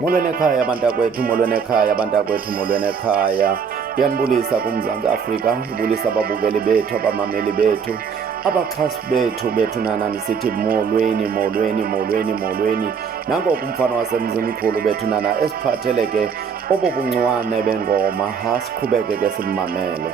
Molweni ekhaya bantakwethu, molweni ekhaya bantakwethu, molweni ekhaya. Kuyanibulisa kuMzantsi Afrika, ngibulisa ababukeli bethu, abamameli bethu, abaxhasi bethu nana nisithi molweni, molweni, molweni, molweni. Nangoku umfana wasemzimkhulu bethu nana esiphathele ke obo buncwane bengoma, siqhubeke ke simmamele.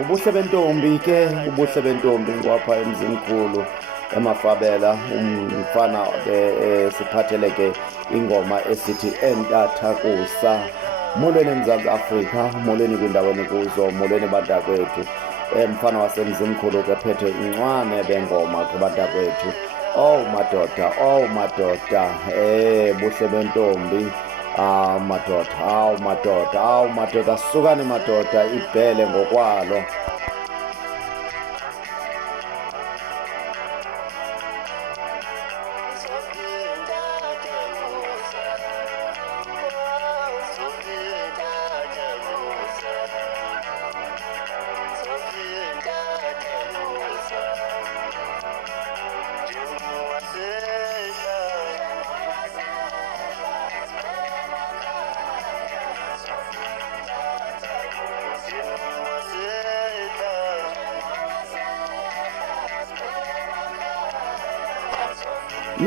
Ubuhle bentombi ke, ubuhle bentombi ngwapha emzimkhulu eMafabela, umfana ke siphathele ke ingoma esithi Entathakusa. Molweni eMzantsi Afrika, molweni kwindawo enikuzo, molweni bantakwethu. Mfana wasemzimkhulu ke phethe incwane bengoma ke bantakwethu. Oh madoda, oh madoda, buhle bentombi. Madoda, madoda, madoda, sukani madoda, ibhele ngokwalo.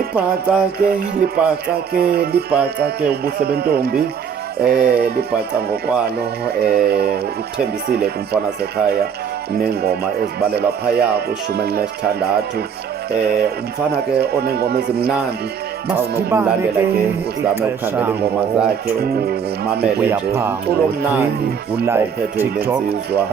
Libhaca ke ubuhle bentombi, libhaca ngokwalo, uthembisile kumfana sekhaya nengoma ezibalelwa phaya ku-16. Umfana ke onengoma ezimnandi, xa unokumlandela ke uzame ukhangela iingoma zakhe umamele nje umculo omnandi ophethwe yile nsizwa,